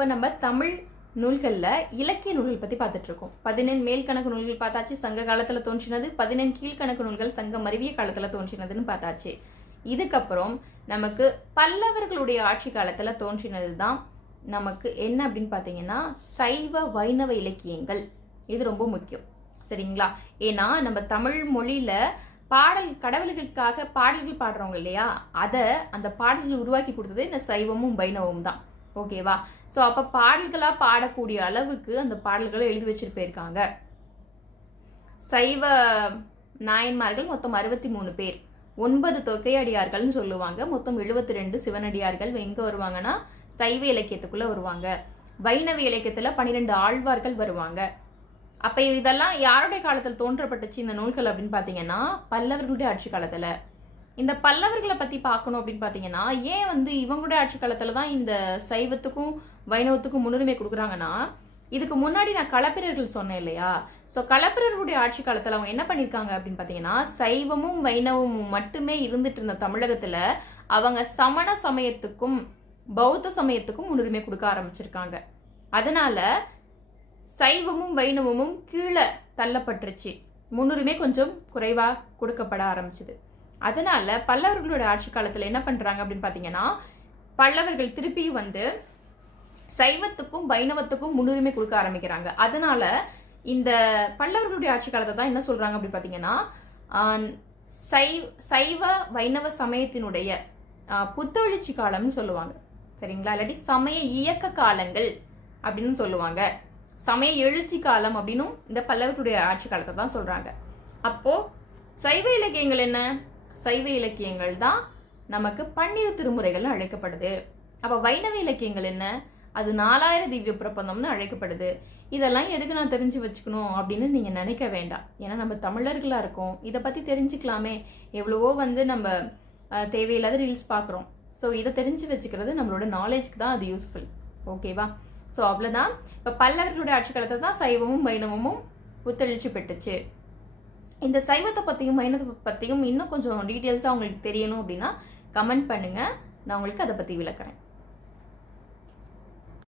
இப்போ நம்ம தமிழ் நூல்களில் இலக்கிய நூல்கள் பற்றி பார்த்துட்டு இருக்கோம். 14 மேல்கணக்கு நூல்கள் பார்த்தாச்சு, சங்க காலத்தில் தோன்றினது. 14 கீழ்கணக்கு நூல்கள் சங்கம் மருவிய காலத்தில் தோன்றினதுன்னு பார்த்தாச்சு. இதுக்கப்புறம் நமக்கு பல்லவர்களுடைய ஆட்சி காலத்தில் தோன்றினது தான் நமக்கு என்ன அப்படின்னு பார்த்தீங்கன்னா சைவ வைணவ இலக்கியங்கள். இது ரொம்ப முக்கியம், சரிங்களா? ஏன்னா நம்ம தமிழ் மொழியில் கடவுள்களுக்காக பாடல்கள் பாடுறவங்க இல்லையா, அதை அந்த பாடல்கள் உருவாக்கி கொடுத்தது இந்த சைவமும் வைணவமும் தான். ஓகேவா? ஸோ அப்போ பாடல்களாக பாடக்கூடிய அளவுக்கு அந்த பாடல்களை எழுதி வச்சுட்டு போயிருக்காங்க. சைவ நாயன்மார்கள் மொத்தம் 63 பேர், 9 தொகையடியார்கள்னு சொல்லுவாங்க. மொத்தம் 72 சிவனடியார்கள் எங்கே வருவாங்கன்னா சைவ இலக்கியத்துக்குள்ளே வருவாங்க. வைணவ இலக்கியத்தில் 12 ஆழ்வார்கள் வருவாங்க. அப்போ இதெல்லாம் யாருடைய காலத்தில் தோன்றப்பட்டுச்சு இந்த நூல்கள் அப்படின்னு பார்த்தீங்கன்னா பல்லவர்களுடைய ஆட்சி காலத்தில். இந்த பல்லவர்களை பற்றி பார்க்கணும் அப்படின்னு பார்த்தீங்கன்னா ஏன் இவங்களுடைய ஆட்சி காலத்தில் தான் இந்த சைவத்துக்கும் வைணவத்துக்கும் முன்னுரிமை கொடுக்குறாங்கன்னா, இதுக்கு முன்னாடி நான் களப்பிரர்கள் சொன்னேன் இல்லையா? ஸோ களப்பிரர்களுடைய ஆட்சி காலத்தில் அவங்க என்ன பண்ணியிருக்காங்க அப்படின்னு பார்த்தீங்கன்னா சைவமும் வைணவமும் மட்டுமே இருந்துட்டு இருந்த தமிழகத்தில் அவங்க சமண சமயத்துக்கும் பௌத்த சமயத்துக்கும் முன்னுரிமை கொடுக்க ஆரம்பிச்சிருக்காங்க. அதனால சைவமும் வைணவமும் கீழே தள்ளப்பட்டுருச்சு, முன்னுரிமை கொஞ்சம் குறைவாக கொடுக்கப்பட ஆரம்பிச்சுது. அதனால பல்லவர்களோட ஆட்சி காலத்தில் என்ன பண்ணுறாங்க அப்படின்னு பார்த்தீங்கன்னா பல்லவர்கள் திருப்பி சைவத்துக்கும் வைணவத்துக்கும் முன்னுரிமை கொடுக்க ஆரம்பிக்கிறாங்க. அதனால இந்த பல்லவர்களுடைய ஆட்சி காலத்தை தான் என்ன சொல்கிறாங்க அப்படின்னு பார்த்தீங்கன்னா சைவ வைணவ சமயத்தினுடைய புத்தெழுச்சி காலம்னு சொல்லுவாங்க, சரிங்களா? இல்லாட்டி சமய இயக்க காலங்கள் அப்படின்னு சொல்லுவாங்க. சமய எழுச்சி காலம் அப்படின்னும் இந்த பல்லவர்களுடைய ஆட்சி காலத்தை தான் சொல்றாங்க. அப்போ சைவ இலக்கியங்கள் என்ன? சைவ இலக்கியங்கள் தான் நமக்கு 12 திருமுறைகள்னு அழைக்கப்படுது. அப்போ வைணவ இலக்கியங்கள் என்ன? அது 4000 திவ்ய பிரபந்தம்னு அழைக்கப்படுது. இதெல்லாம் எதுக்கு நான் தெரிஞ்சு வச்சுக்கணும் அப்படின்னு நீங்க நினைக்க வேண்டாம். ஏன்னா நம்ம தமிழர்களா இருக்கோம், இதை பத்தி தெரிஞ்சுக்கலாமே. எவ்வளவோ நம்ம தேவையில்லாத ரீல்ஸ் பார்க்குறோம். ஸோ இதை தெரிஞ்சு வச்சுக்கிறது நம்மளோட நாலேஜ்க்கு தான் அது யூஸ்ஃபுல். ஓகேவா? ஸோ அவ்வளோதான். இப்போ பல்லவர்களுடைய ஆட்சி காலத்தில் தான் சைவமும் வைணவமும் புத்தெழுச்சி பெற்றுச்சு. இந்த சைவத்தை பற்றியும் வைணவத்தை பற்றியும் இன்னும் கொஞ்சம் டீட்டெயில்ஸாக உங்களுக்கு தெரியணும் அப்படின்னா கமெண்ட் பண்ணுங்கள், நான் உங்களுக்கு அதை பற்றி விளக்குறேன்.